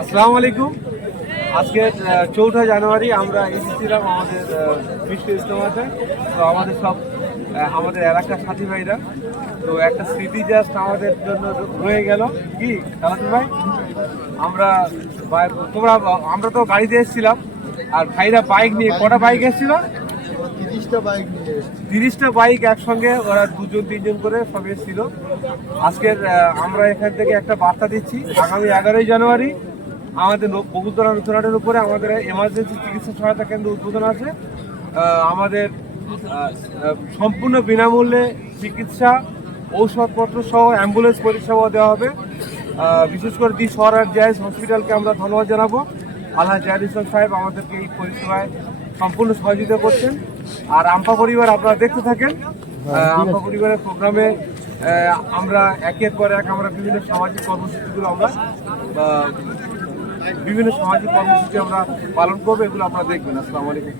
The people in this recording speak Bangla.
আসসালামু আলাইকুম। আজকে 4 জানুয়ারি আমরা এসেছিলাম আমাদের বিশ্ব ইজতেমাতে। তো আমাদের সব আমাদের এলাকার সাথী ভাইরা, তো একটা স্মৃতি জাস্ট আমাদের জন্য রয়ে গেল কি সালাত ভাই। আমরা তোমরা আমরা তো গাড়িতে এসেছিলাম, আর ভাইরা বাইক নিয়ে, কটা বাইক এসেছিল? 30টা বাইক একসঙ্গে, ওরা 2-3 জন করে সব এসেছিল। আজকের আমরা এখান থেকে একটা বার্তা দিচ্ছি, আগামী 11ই জানুয়ারি আমাদের বকুলতলা নতুনহাটের উপরে আমাদের এমার্জেন্সি চিকিৎসা সহায়তা কেন্দ্র উদ্বোধন আছে। আমাদের সম্পূর্ণ বিনামূল্যে চিকিৎসা, ঔষধপত্র সহ অ্যাম্বুলেন্স পরিষেবা দেওয়া হবে। বিশেষ করে দি সরার জায়েজ হসপিটালকে আমরা ধন্যবাদ জানাবো। আল্লাহ জায়েদ ইসলাম সাহেব আমাদেরকে এই পরিষেবায় সম্পূর্ণ সহযোগিতা করছেন। আর আম্পা পরিবার আপনারা দেখতে থাকেন। আম্পা পরিবারের প্রোগ্রামে আমরা একের পর এক আমরা বিভিন্ন সামাজিক কর্মসূচিগুলো আমরা পালন করবো, এগুলো আপনারা দেখবেন। আসসালামু আলাইকুম।